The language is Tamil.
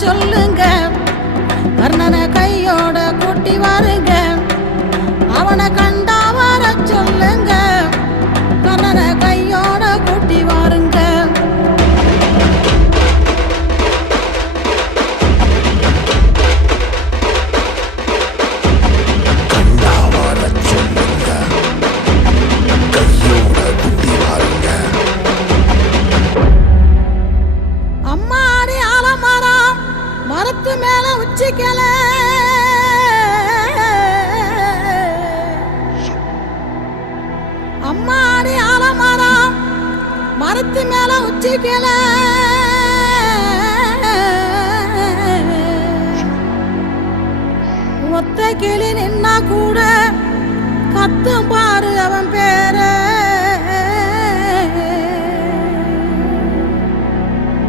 சொல்லுங்க, கர்ணனை கையோட கூட்டி வாருங்க, அவனை கண்டா வர சொல்லுங்க, கர்ணனை கையோட கூட்டி வாருங்க. அம்மாடி ஆலமரம் மரத்து மேல உச்சிக்கல, அம்மாடி ஆலமரம் மரத்து மேல உச்சிக்கல.